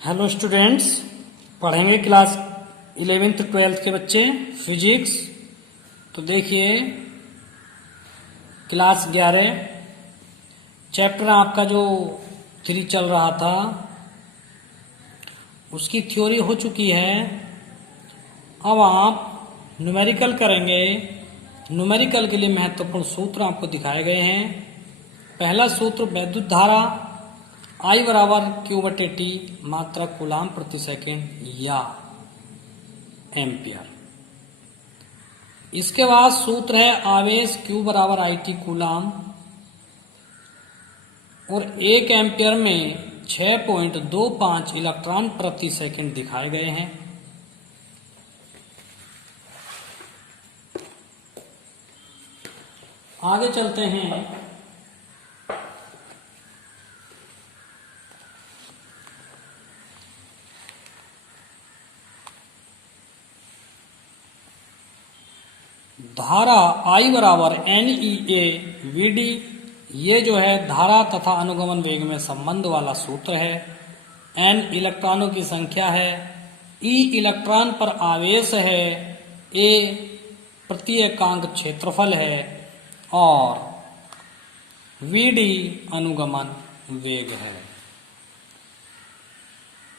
Hello students, पढ़ेंगे class 11th 12th के बच्चे फिजिक्स। तो देखिए क्लास 11 चैप्टर आपका जो 3 चल रहा था उसकी थ्योरी हो चुकी है। अब आप न्यूमेरिकल करेंगे। न्यूमेरिकल के लिए महत्वपूर्ण सूत्र आपको दिखाए गए हैं। पहला सूत्र वैद्युत धारा I बराबर Q/T मात्रा कूलाम प्रति सेकेंड या एम्पियर। इसके बाद सूत्र है आवेश Q बराबर IT कूलाम और 1 एम्पियर में 6.25 इलेक्ट्रॉन प्रति सेकेंड दिखाए गए हैं। आगे चलते हैं। धारा I बराबर NEA VD, ये जो है धारा तथा अनुगमन वेग में संबंध वाला सूत्र है। N इलेक्ट्रॉनों की संख्या है, E इलेक्ट्रॉन पर आवेश है, A प्रति एकांक क्षेत्रफल है और VD अनुगमन वेग है।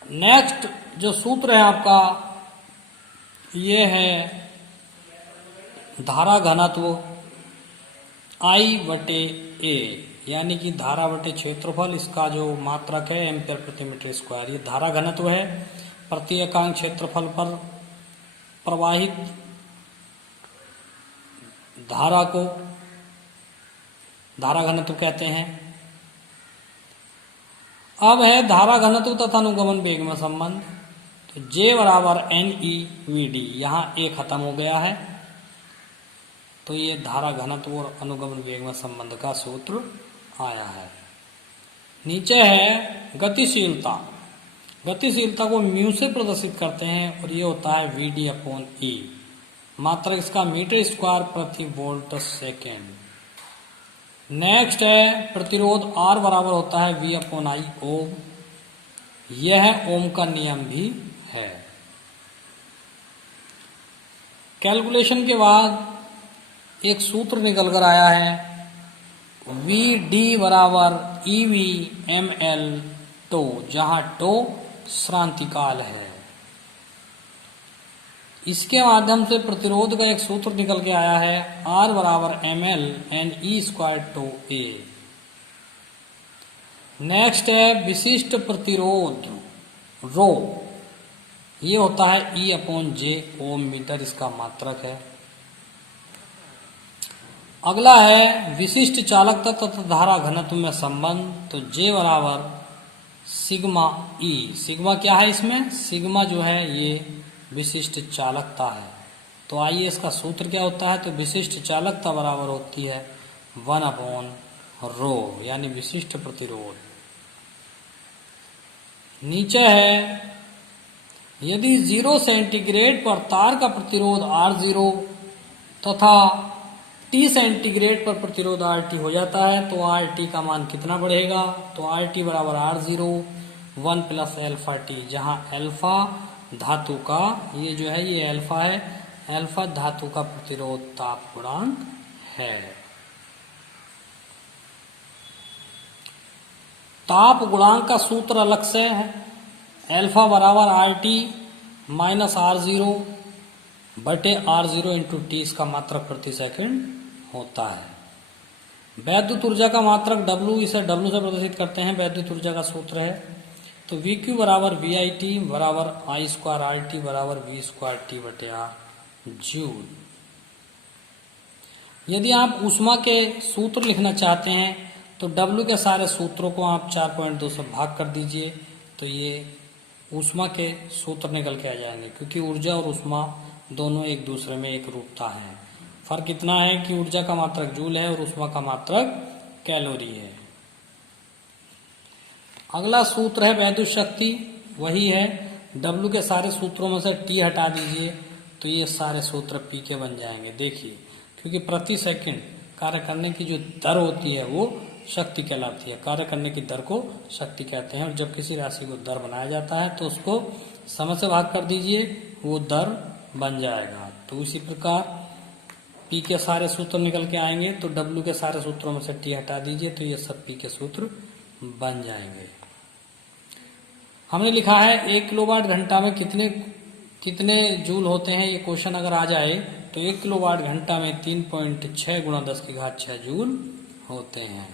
नेक्स्ट जो सूत्र है आपका ये है धारा घनत्व I/A, यानी कि धारा बटे क्षेत्रफल, इसका जो मात्रक है एम्पियर प्रति मीटर स्क्वायर। ये धारा घनत्व है। प्रति एकांक क्षेत्रफल पर प्रवाहित धारा को धारा घनत्व कहते हैं। अब है धारा घनत्व तथा अनुगमन वेग में संबंध। तो J बराबर NEVD, यहाँ A खत्म हो गया है तो ये धारा घनत्व और अनुगमन वेग में संबंध का सूत्र आया है। नीचे है गतिशीलता। गतिशीलता को म्यू से प्रदर्शित करते हैं और ये होता है VD/E। मात्रक इसका मीटर स्क्वायर प्रति वोल्ट सेकेंड। नेक्स्ट है प्रतिरोध R बराबर होता है V/I ओम। यह ओम का नियम भी है। कैलकुलेशन के बाद एक सूत्र निकल कर आया है VD बराबर EV/mL टो, जहां टो श्रांतिकाल है। इसके माध्यम से प्रतिरोध का एक सूत्र निकल के आया है R बराबर mL NE² to A। Next है विशिष्ट प्रतिरोध रो, ये होता है E/J ओम मीटर, इसका मात्रक है। अगला है विशिष्ट चालकता तथा धारा घनत्व में संबंध। तो J बराबर सिग्मा E। सिग्मा क्या है इसमें? सिग्मा जो है ये विशिष्ट चालकता है। तो आइए इसका सूत्र क्या होता है। तो विशिष्ट चालकता बराबर होती है 1/ρ, यानी विशिष्ट प्रतिरोध। नीचे है यदि 0 सेंटीग्रेड पर तार का प्रतिरोध R0 तथा T सेंटीग्रेड पर प्रतिरोध RT हो जाता है तो RT का मान कितना बढ़ेगा। तो RT बराबर R0 1 + αT, जहां अल्फा धातु का ये जो है ये अल्फा है, अल्फा धातु का प्रतिरोध ताप गुणांक है। ताप गुणांक का सूत्र अलग से है। अल्फा बराबर RT माइनस R0 बटे R0 × T, इसका मात्रक प्रति सेकंड होता है। वैद्युत ऊर्जा का मात्रक W, इसे W से प्रदर्शित करते हैं। वैद्युत ऊर्जा का सूत्र है तो VQ बराबर VIT बराबर I² RT बराबर V² T बटे R जूल। यदि आप ऊष्मा के सूत्र लिखना चाहते हैं तो W के सारे सूत्रों को आप 4.2 से भाग कर दीजिए तो ये ऊष्मा के सूत्र निकल के आ जाएंगे, क्योंकि ऊर्जा और ऊष्मा दोनों एक दूसरे में एक रूपता है। फर्क इतना है कि ऊर्जा का मात्रक जूल है और ऊष्मा का मात्रक कैलोरी है। अगला सूत्र है वैद्युत शक्ति, वही है। W के सारे सूत्रों में से T हटा दीजिए तो ये सारे सूत्र P के बन जाएंगे। देखिए, क्योंकि प्रति सेकंड कार्य करने की जो दर होती है वो शक्ति कहलाती है। कार्य करने की दर को शक्ति कहते हैं। और जब किसी राशि को दर बनाया जाता है तो उसको समय से भाग कर दीजिए, वो दर बन जाएगा। तो इसी प्रकार P के सारे सूत्र निकल के आएंगे, तो W के सारे सूत्रों में से T हटा दीजिए, तो ये सब P के सूत्र बन जाएंगे। हमने लिखा है 1 किलोवाट घंटा में कितने जूल होते हैं। ये क्वेश्चन अगर आ जाए तो 1 किलोवाट घंटा में 3.6 गुणा 10 की घात 6 जूल होते हैं।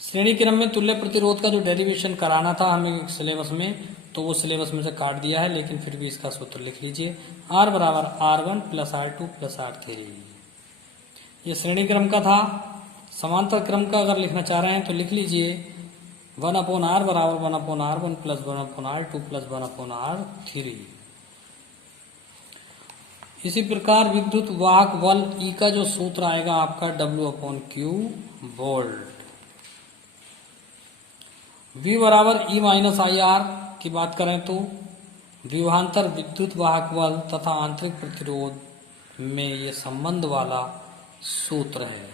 श्रेणी क्रम में तुल्य प्रतिरोध का जो डेरिवेशन कराना था हमें सिलेबस में, तो वो सिलेबस में से काट दिया है, लेकिन फिर भी इसका सूत्र लिख लीजिए। R बराबर R1 plus R2 plus R3। ये श्रेणी क्रम का था। समांतर क्रम का अगर लिखना चाह रहे हैं तो लिख लीजिए 1/R बराबर 1/R1 plus 1/R2 plus 1/R3। इसी प्रकार विद्युत वाहक बल E का जो सूत्र आएगा आपका W/Q वोल्ट। V बराबर E माइनस IR की बात करें तो विभवांतर विद्युत वाहक बल तथा आंतरिक प्रतिरोध में ये संबंध वाला सूत्र है।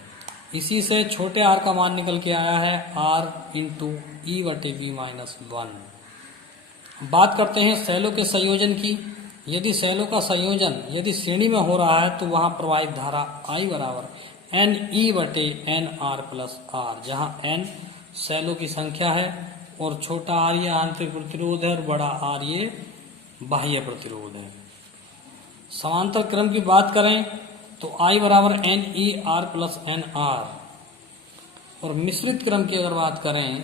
इसी से छोटे r का मान निकल के आया है R इंटू E/V-1। बात करते हैं सेलों के संयोजन की। यदि सेलों का संयोजन यदि श्रेणी में हो रहा है तो वहां प्रवाहित धारा I बराबर NE/NR प्लस R, जहां N सेलों की संख्या है और छोटा r ये आंतरिक प्रतिरोध है और बड़ा R ये बाह्य प्रतिरोध है। समांतर क्रम की बात करें तो I बराबर NER प्लस NR, और मिश्रित क्रम की अगर बात करें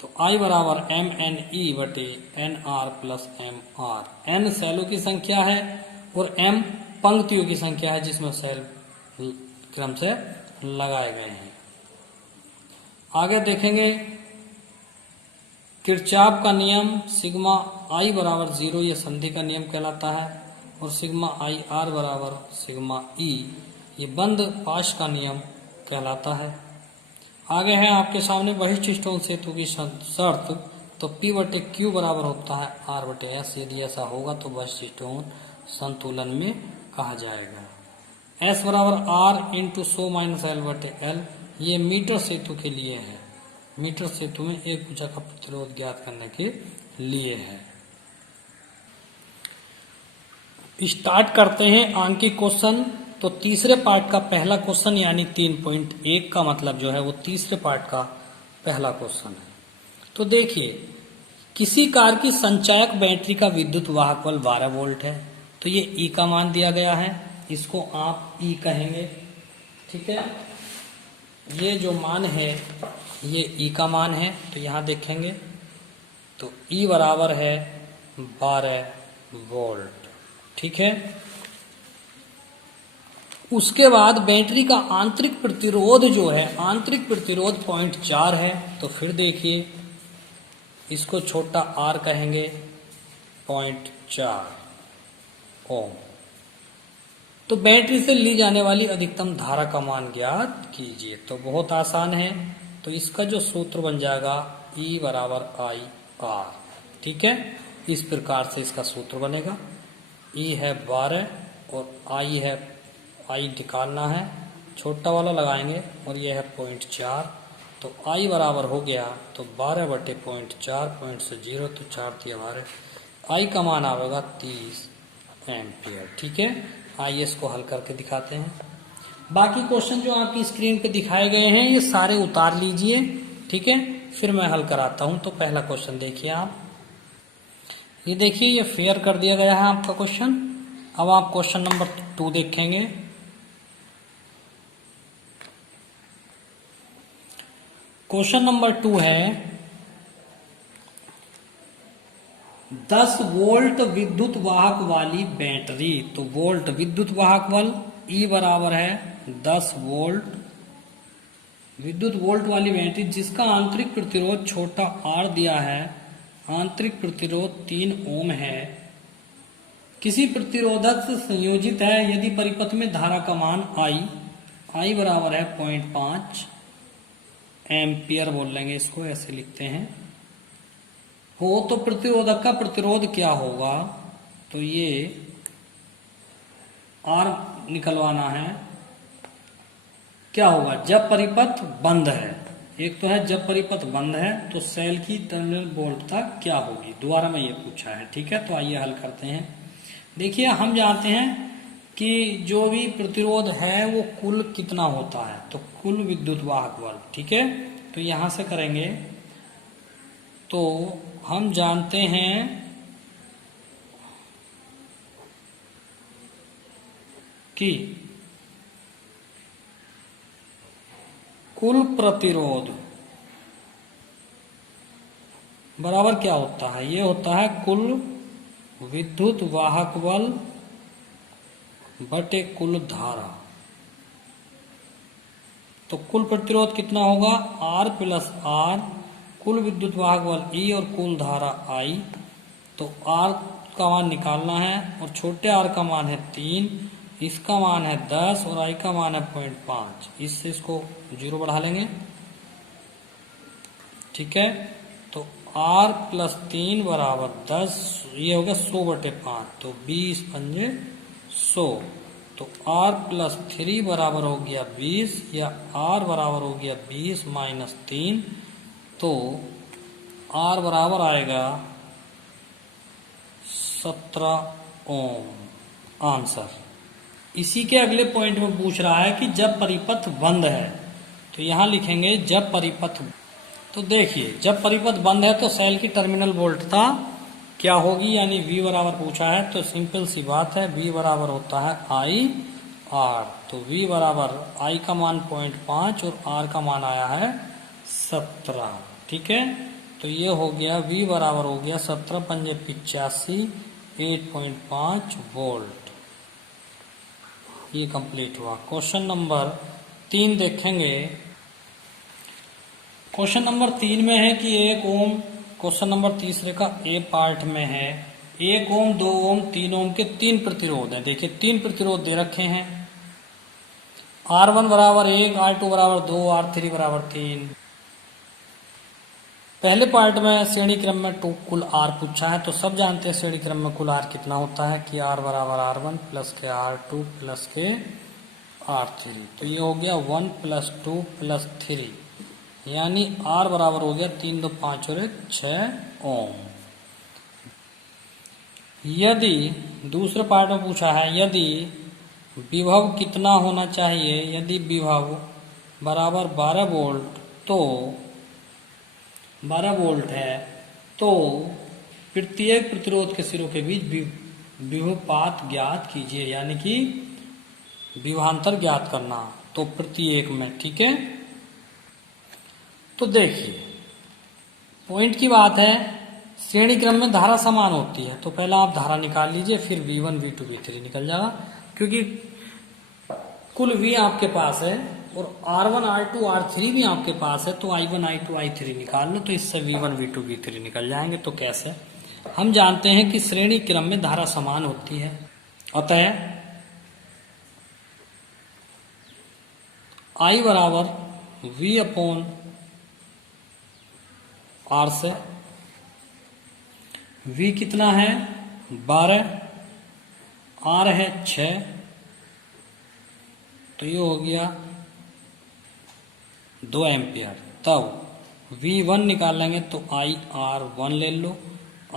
तो I बराबर MNE/NR प्लस MR। N सेलों की संख्या है और M पंक्तियों की संख्या है जिसमें सेल क्रम से लगाए गए हैं। आगे देखेंगे किरचॉफ का नियम सिग्मा I बराबर 0 ये संधि का नियम कहलाता है, और सिग्मा IR बराबर सिग्मा E ये बंद पाश का नियम कहलाता है। आगे है आपके सामने बहिष्ठ स्टोन सेतु की शर्त, तो P/Q बराबर होता है R/S। यदि ऐसा होगा तो बहिष्ठ स्टोन संतुलन में कहा जाएगा। S बराबर R इंटू 100 माइनस L/L ये मीटर सेतु के लिए है। मीटर सेतु में एक भुजा का प्रतिरोध ज्ञात करने के लिए है। स्टार्ट करते हैं आंकिक क्वेश्चन। तो तीसरे पार्ट का पहला क्वेश्चन यानी 3.1 का मतलब जो है वो तीसरे पार्ट का पहला क्वेश्चन है। तो देखिए, किसी कार की संचायक बैटरी का विद्युत वाहक बल 12 वोल्ट है। तो ये E का मान दिया गया है, इसको आप E कहेंगे, ठीक है। ये जो मान है ये E का मान है, तो यहां देखेंगे तो E बराबर है 12 वोल्ट, ठीक है। उसके बाद बैटरी का आंतरिक प्रतिरोध जो है, आंतरिक प्रतिरोध 0.4 है। तो फिर देखिए इसको छोटा r कहेंगे 0.4 ओम। तो बैटरी से ली जाने वाली अधिकतम धारा का मान ज्ञात कीजिए। तो बहुत आसान है, तो इसका जो सूत्र बन जाएगा E बराबर IR, ठीक है। इस प्रकार से इसका सूत्र बनेगा। E है 12 और I है, I निकालना है, छोटा वाला लगाएंगे और यह है 0.4। तो I बराबर हो गया तो 12/0.4, पॉइंट से 0 तो 4 थी हमारे, I का मान आएगा 30 एम्पियर, ठीक है। आइए इसको हल करके दिखाते हैं। बाकी क्वेश्चन जो आपकी स्क्रीन पे दिखाए गए हैं ये सारे उतार लीजिए, ठीक है, फिर मैं हल कराता हूं। तो पहला क्वेश्चन देखिए आप, ये देखिए ये फेयर कर दिया गया है आपका क्वेश्चन। अब आप क्वेश्चन नंबर 2 देखेंगे। क्वेश्चन नंबर 2 है 10 वोल्ट विद्युत वाहक वाली बैटरी। तो वोल्ट विद्युत वाहक बल E बराबर है 10 वोल्ट विद्युत वोल्ट वाली बैटरी जिसका आंतरिक प्रतिरोध छोटा r दिया है, आंतरिक प्रतिरोध 3 ओम है, किसी प्रतिरोधक से संयोजित है। यदि परिपथ में धारा का मान I बराबर है 0.5 एम्पियर बोल लेंगे, इसको ऐसे लिखते हैं, हो तो प्रतिरोधक का प्रतिरोध क्या होगा। तो ये R निकलवाना है, क्या होगा जब परिपथ बंद है। एक तो है जब परिपथ बंद है तो सेल की टर्मिनल वोल्टता क्या होगी, दोबारा में ये पूछा है। ठीक है, तो आइए हल करते हैं। देखिए हम जानते हैं कि जो भी प्रतिरोध है वो कुल कितना होता है, तो कुल विद्युत वाहक बल। ठीक है, तो यहां से करेंगे तो हम जानते हैं कि कुल प्रतिरोध बराबर क्या होता है, ये होता है कुल विद्युत वाहक बल बटे कुल धारा। तो कुल प्रतिरोध कितना होगा R प्लस R, कुल विद्युत वाहक बल E और कुल धारा I। तो R का मान निकालना है और छोटे r का मान है 3, इसका मान है 10 और I का मान है 0.5। इससे इसको 0 बढ़ा लेंगे। ठीक है, तो R प्लस 3 बराबर 10, ये हो गया 100 बटे 5, तो 20 पंजे 100। तो R प्लस 3 बराबर हो गया 20 या R बराबर हो गया 20 माइनस 3, तो R बराबर आएगा 17 ओम आंसर। इसी के अगले पॉइंट में पूछ रहा है कि जब परिपथ बंद है, तो यहां लिखेंगे जब परिपथ। तो देखिए जब परिपथ बंद है तो सेल की टर्मिनल वोल्टता क्या होगी, यानी V बराबर पूछा है तो सिंपल सी बात है V बराबर होता है I R। तो V बराबर I का मान 0.5 और R का मान आया है 17। ठीक है, तो ये हो गया V बराबर हो गया 17 पंजे 85, 8.5 वोल्ट। ये कंप्लीट हुआ। क्वेश्चन नंबर 3 देखेंगे। क्वेश्चन नंबर 3 में है कि 1 ओम, क्वेश्चन नंबर तीसरे का ए पार्ट में है 1 ओम 2 ओम 3 ओम के 3 प्रतिरोध है। देखिए 3 प्रतिरोध दे रखे हैं, R1 बराबर 1, R2 बराबर 2, R3 बराबर 3। पहले पार्ट में श्रेणी क्रम में कुल R पूछा है, तो सब जानते हैं श्रेणी क्रम में कुल R कितना होता है कि R बराबर R1 प्लस के R2 प्लस के R3। तो ये हो गया 1 प्लस 2 प्लस 3, यानी R बराबर हो गया 3 2 5 और 1 6 ओम। यदि दूसरे पार्ट में पूछा है यदि विभव कितना होना चाहिए, यदि विभव बराबर 12 वोल्ट, तो 12 वोल्ट है तो प्रत्येक प्रतिरोध के सिरों के बीच विभवपात ज्ञात कीजिए, यानी कि विभवांतर ज्ञात करना, तो प्रत्येक में। ठीक है, तो देखिए पॉइंट की बात है श्रेणी क्रम में धारा समान होती है, तो पहला आप धारा निकाल लीजिए, फिर V1 V2 V3 निकल जाएगा, क्योंकि कुल V आपके पास है और R1 R2 R3 भी आपके पास है, तो I1 I2 I3 निकाल लो, तो इससे V1 V2 V3 निकल जाएंगे। तो कैसे, हम जानते हैं कि श्रेणी क्रम में धारा समान होती है, अतः I बराबर V अपॉन R से। V कितना है 12, R है 6, तो ये हो गया 2 एम्पियर। तब V1 निकालेंगे तो IR1 ले लो,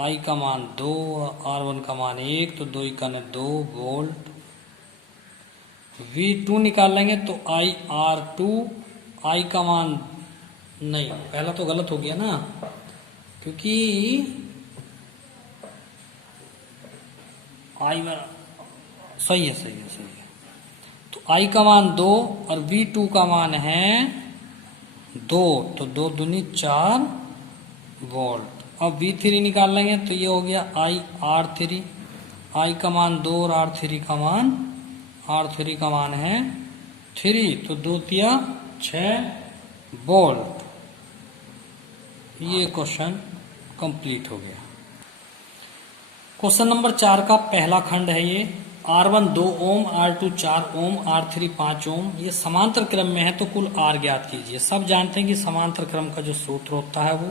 I का मान 2, R1 का मान 1, तो 2 का 2 वोल्ट। V2 निकालेंगे तो IR2, I का मान नहीं, पहला तो गलत हो गया ना, क्योंकि I सही है। तो I का मान 2 और V2 का मान है 2, तो 2 दूनी 4 वोल्ट। अब V3 निकाल लेंगे तो ये हो गया IR3, I का मान 2 और R3 का मान है 3, तो 2 तिया 6 वोल्ट। ये क्वेश्चन कंप्लीट हो गया। क्वेश्चन नंबर 4 का पहला खंड है ये। R1 2 ओम, R2 4 ओम, R3 5 ओम, ये समांतर क्रम में है, तो कुल R ज्ञात कीजिए। सब जानते हैं कि समांतर क्रम का जो सूत्र होता है वो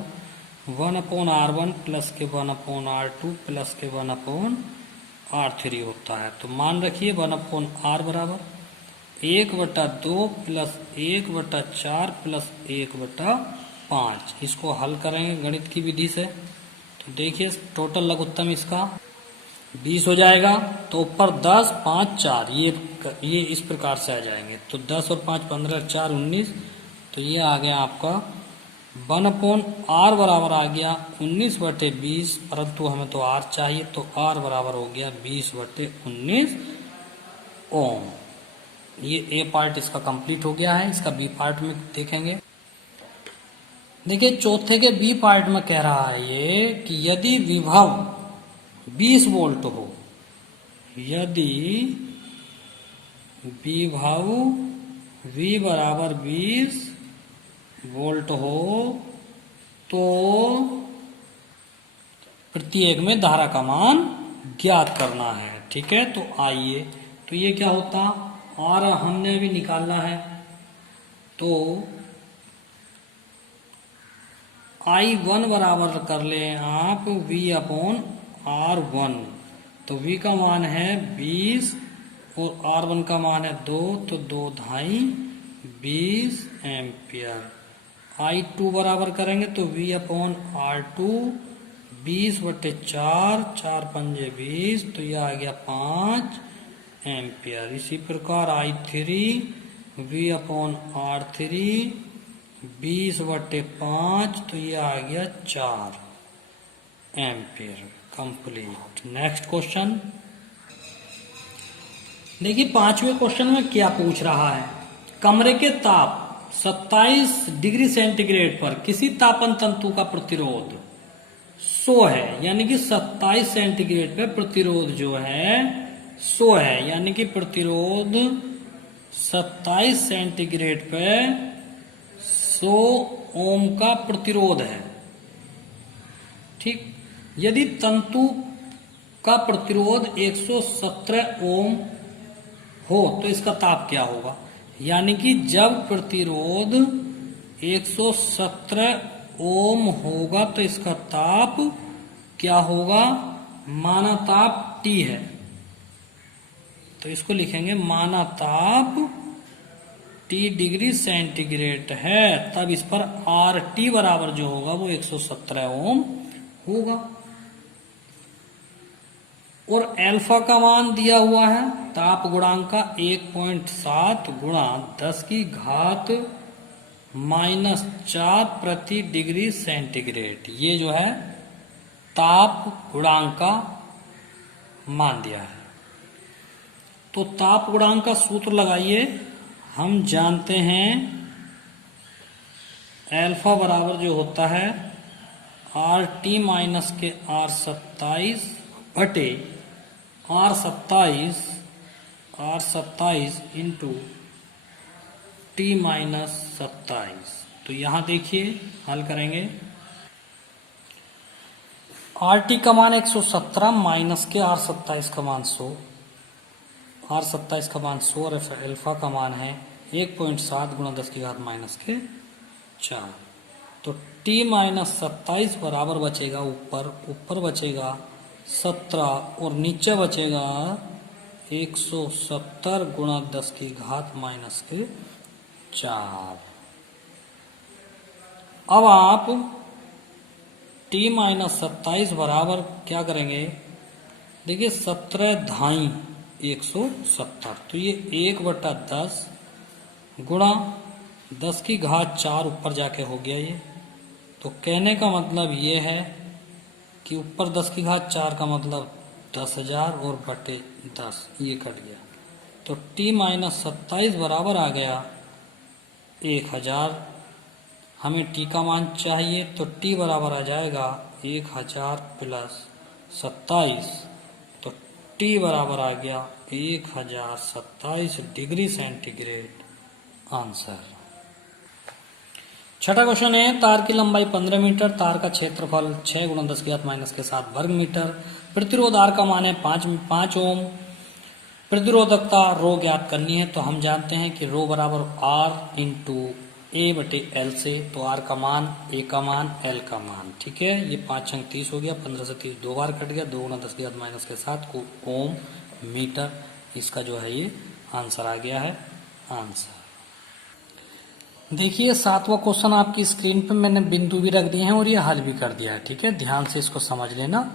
1/R1 प्लस के 1/R2 प्लस के 1/R3 होता है। तो मान रखिए 1/R बराबर 1/2 प्लस 1/4 प्लस 1/5। इसको हल करेंगे गणित की विधि से तो देखिए टोटल लघुत्तम इसका 20 हो जाएगा। तो ऊपर 10, 5, 4 ये इस प्रकार से आ जाएंगे। तो 10 और 5 15, 4 19। तो ये आ गया आपका 1/r बराबर आ गया 19/20, परंतु हमें तो r चाहिए तो r बराबर हो गया 20/19 ओम। ये ए पार्ट इसका कंप्लीट हो गया है। इसका बी पार्ट में देखेंगे। देखिए चौथे के बी पार्ट में कह रहा है ये कि यदि विभव 20 वोल्ट हो, यदि विभव V बराबर 20 वोल्ट हो तो प्रत्येक में धारा का मान ज्ञात करना है। ठीक है, तो आइए तो ये क्या होता, और हमने भी निकालना है तो I1 बराबर कर ले आप V/R1। तो V का मान है 20 और R1 का मान है 2, तो 2/2 20 एम्पियर। I2 बराबर करेंगे तो V/R2 20/4, 4 पंजे 20, तो यह आ गया 5 एम्पियर। इसी प्रकार I3 V/R3 20/5, तो यह आ गया 4 एम्पियर। कंप्लीट। नेक्स्ट क्वेश्चन देखिए 5वें क्वेश्चन में क्या पूछ रहा है। कमरे के ताप 27 डिग्री सेंटीग्रेड पर किसी तापन तंतु का प्रतिरोध 100 है, यानी कि 27 सेंटीग्रेड पे प्रतिरोध जो है 100 है, यानी कि प्रतिरोध 27 सेंटीग्रेड पे 100 ओम का प्रतिरोध है। ठीक, यदि तंतु का प्रतिरोध 117 ओम हो तो इसका ताप क्या होगा। यानी कि जब प्रतिरोध 117 ओम होगा तो इसका ताप क्या होगा, माना ताप T है तो इसको लिखेंगे माना ताप T डिग्री सेंटीग्रेड है, तब इस पर RT बराबर जो होगा वो 117 ओम होगा। और अल्फा का मान दिया हुआ है ताप गुणांक का 1.7 गुणा 10 की घात -4 प्रति डिग्री सेंटीग्रेड। ये जो है ताप गुणांक का मान दिया है। तो ताप गुणांक का सूत्र लगाइए। हम जानते हैं अल्फा बराबर जो होता है RT माइनस के R27 बटे R27 इंटू T माइनस 27। तो यहां देखिए हल करेंगे। RT का मान 117 माइनस के R27 का मान 100, R27 का मान 100 और अल्फा का मान है 1.7 गुणा 10 की घात माइनस के 4। तो T माइनस 27 बराबर बचेगा ऊपर बचेगा 17 और नीचे बचेगा 170 गुणा 10 की घात माइनस के 4। अब आप T माइनस 27 बराबर क्या करेंगे, देखिए 17/2 170, तो ये 1/10 गुणा 10 की घात 4 ऊपर जाके हो गया ये। तो कहने का मतलब ये है कि ऊपर 10 की घात 4 का मतलब 10,000 और बटे 10 ये कट गया। तो T माइनस 27 बराबर आ गया 1000। हमें T का मान चाहिए तो T बराबर आ जाएगा 1000 प्लस 27। तो T बराबर आ गया 1027 डिग्री सेंटीग्रेड। आंसर। छठा क्वेश्चन है तार की लंबाई 15 मीटर, तार का क्षेत्रफल 6 गुणा 10 की घात माइनस के 7 वर्ग मीटर, प्रतिरोध R का मान है 5 ओम, प्रतिरोधकता रो ज्ञात करनी है। तो हम जानते हैं कि रो बराबर R इंटू A बटे L से, तो R का मान, A का मान, L का मान। ठीक है, ये 5 छंग 30 हो गया, 15 से 30 दो बार कट गया, 2 गुणा 10 की घात माइनस के 7 को ओम मीटर, इसका जो है ये आंसर आ गया है। आंसर। देखिए 7वां क्वेश्चन आपकी स्क्रीन पे मैंने बिंदु भी रख दिए हैं और ये हल भी कर दिया है। ठीक है, ध्यान से इसको समझ लेना।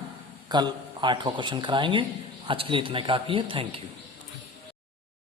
कल 8वां क्वेश्चन कराएंगे। आज के लिए इतना काफी है। Thank you.